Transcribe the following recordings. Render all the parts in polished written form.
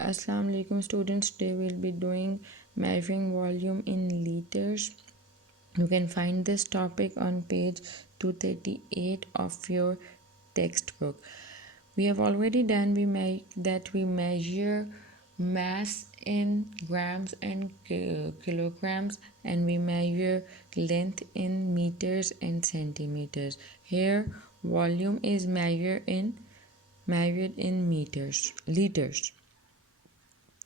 Assalamu alaikum students. Today we'll be doing measuring volume in liters. You can find this topic on page 238 of your textbook. We have already done we measure mass in grams and kilograms, and we measure length in meters and centimeters. Here volume is measured in liters.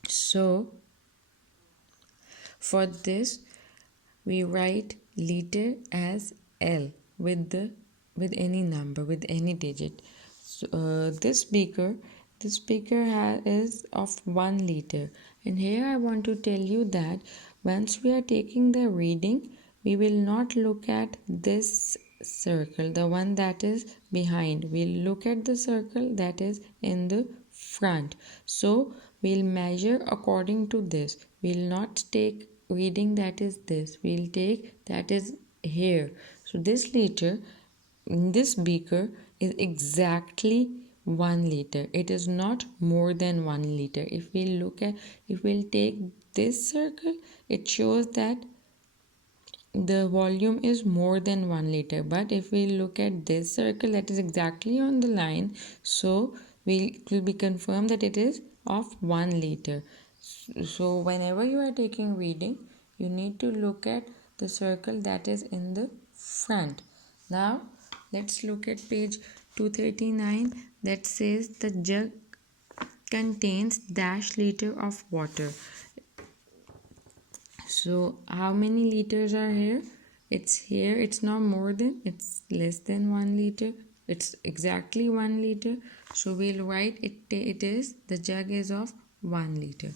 So for this we write liter as L with any number, with any digit. So, this beaker is of 1 liter, and here I want to tell you that once we are taking the reading, we will not look at this circle, the one that is behind. We'll look at the circle that is in the front. So we'll measure according to this. We'll not take reading that is this, we'll take that is here. So this liter in this beaker is exactly 1 liter. It is not more than 1 liter. If we'll take this circle, it shows that the volume is more than 1 liter. But if we look at this circle that is exactly on the line, so it will be confirmed that it is of 1 liter. So whenever you are taking reading, you need to look at the circle that is in the front. Now let's look at page 239 that says the jug contains dash liter of water. So how many liters are here? It's not more than, it's less than 1 liter. It's exactly 1 liter. So we'll write it is, the jug is of 1 liter.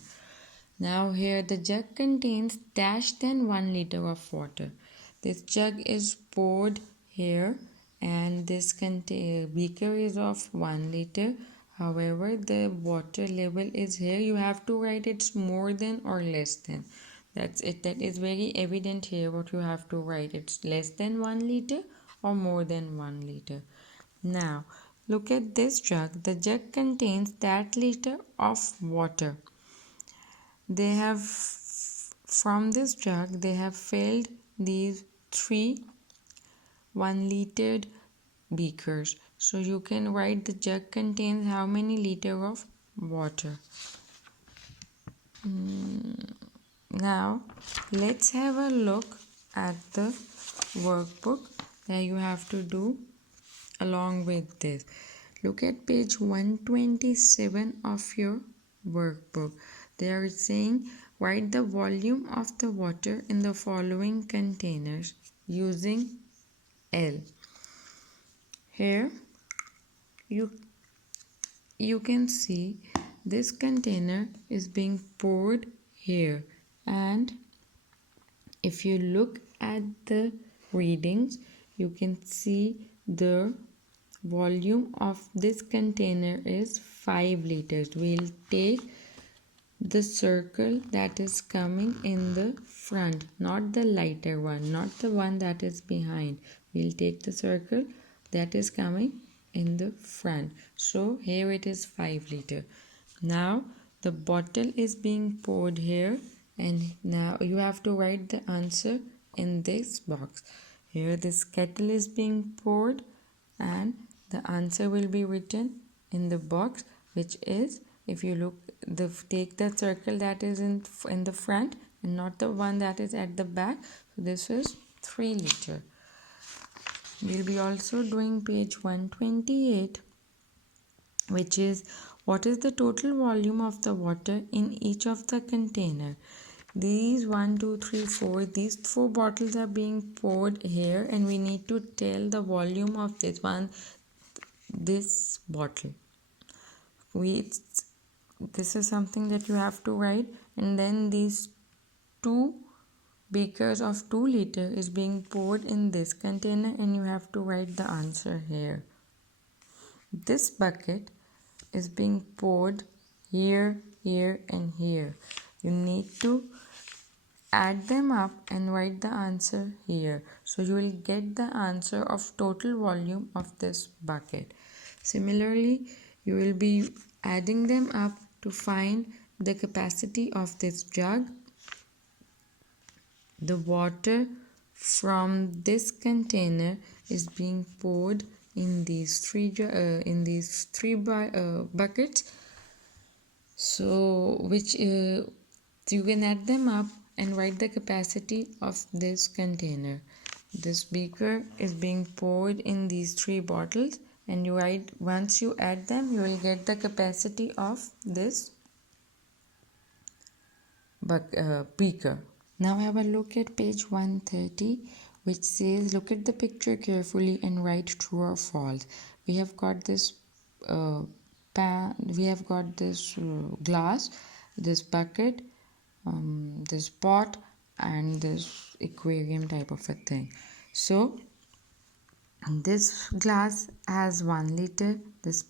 Now here the jug contains dash than 1 liter of water. This jug is poured here, and this beaker is of 1 liter. However, the water level is here. You have to write it's more than or less than. That's it. That is very evident here what you have to write. It's less than 1 liter or more than 1 liter. Now look at this jug. The jug contains that liter of water. From this jug they have filled these 3 1-litered beakers. So you can write the jug contains how many liter of water. Now let's have a look at the workbook that you have to do along with this. Look at page 127 of your workbook. There it's saying write the volume of the water in the following containers using L. Here you can see this container is being poured here, and if you look at the readings, you can see the volume of this container is 5 liters. We'll take the circle that is coming in the front, not the lighter one, not the one that is behind. We'll take the circle that is coming in the front. So here it is 5 liter. Now the bottle is being poured here, and now you have to write the answer in this box. Here this kettle is being poured, and the answer will be written in the box, which is, if you look, take the circle that is in the front and not the one that is at the back. So this is 3 liter. We'll be also doing page 128, which is what is the total volume of the water in each of the container. These 1 2 3 4, these 4 bottles are being poured here, and we need to tell the volume of this bottle. This is something that you have to write, and then these 2 beakers of 2 liter is being poured in this container, and you have to write the answer here. This bucket is being poured here, here, and here. You need to add them up and write the answer here. So you will get the answer of total volume of this bucket. Similarly, you will be adding them up to find the capacity of this jug. The water from this container is being poured in these three buckets. So which you can add them up and write the capacity of this container. This beaker is being poured in these three bottles, and you write, once you add them, you will get the capacity of this beaker. Now have a look at page 130, which says, look at the picture carefully and write true or false. We have got this glass, this bucket, this pot, and this aquarium type of a thing. So this glass has 1 liter, this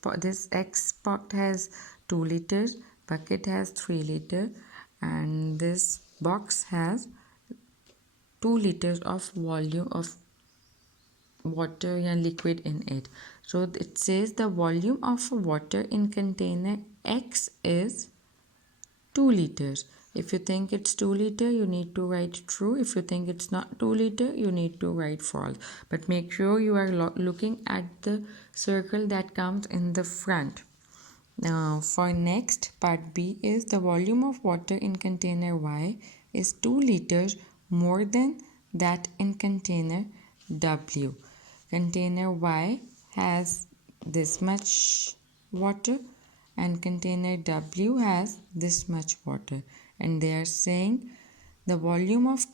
X pot has 2 liters, bucket has 3 liter, and this box has 2 liters of volume of water and liquid in it. So it says the volume of water in container X is 2 liters. If you think it's 2 liter, you need to write true. If you think it's not 2 liter, you need to write false. But make sure you are looking at the circle that comes in the front. Now for next, part B is the volume of water in container Y is 2 liters more than that in container W. Container Y has this much water and container W has this much water, and they are saying the volume of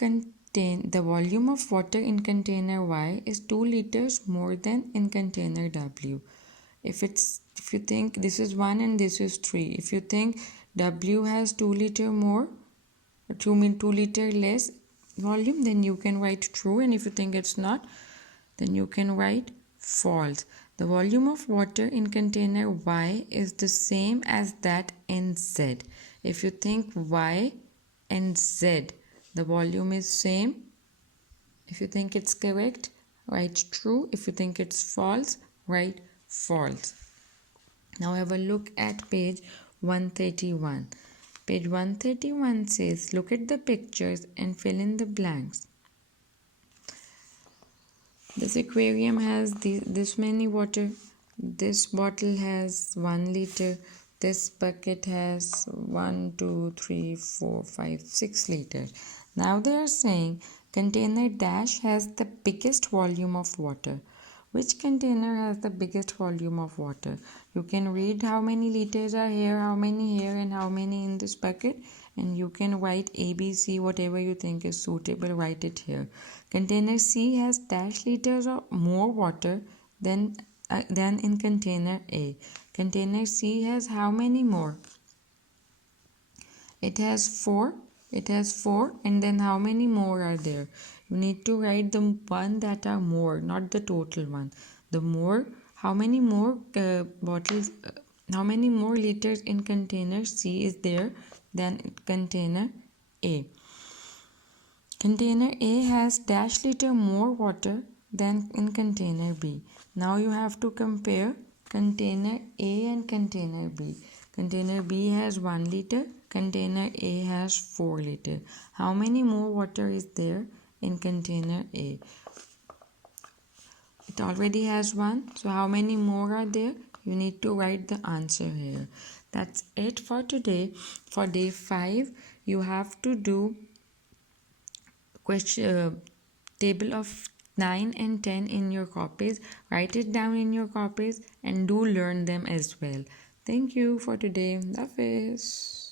water in container Y is 2 liters more than in container W. If you think this is 1 and this is 3, if you think W has 2 liter more, 2 liter less volume, then you can write true, and if you think it's not, then you can write false. The volume of water in container Y is the same as that in Z. If you think Y and Z, the volume is same, if you think it's correct, write true. If you think it's false, write false. Now have a look at page 131. Page 131 says, look at the pictures and fill in the blanks. This aquarium has this many water. This bottle has 1 liter. This bucket has 1, 2, 3, 4, 5, 6 liters. Now they are saying container dash has the biggest volume of water. Which container has the biggest volume of water? You can read how many liters are here, how many here, and how many in this bucket, and you can write A, B, C, whatever you think is suitable, write it here. Container C has dash liters or more water than in container A. Container C has how many more? It has 4. It has 4, and then how many more are there? You need to write the one that are more, not the total one. The more, how many more how many more liters in container C is there than container A? Container A has dash liter more water than in container B. Now you have to compare container A and container B. Container B has 1 liter, container A has 4 liter. How many more water is there in container A? It already has 1, so how many more are there? You need to write the answer here. That's it for today. For day 5, you have to do table of 9 and 10 in your copies. Write it down in your copies and do learn them as well. Thank you for today. Hafiz.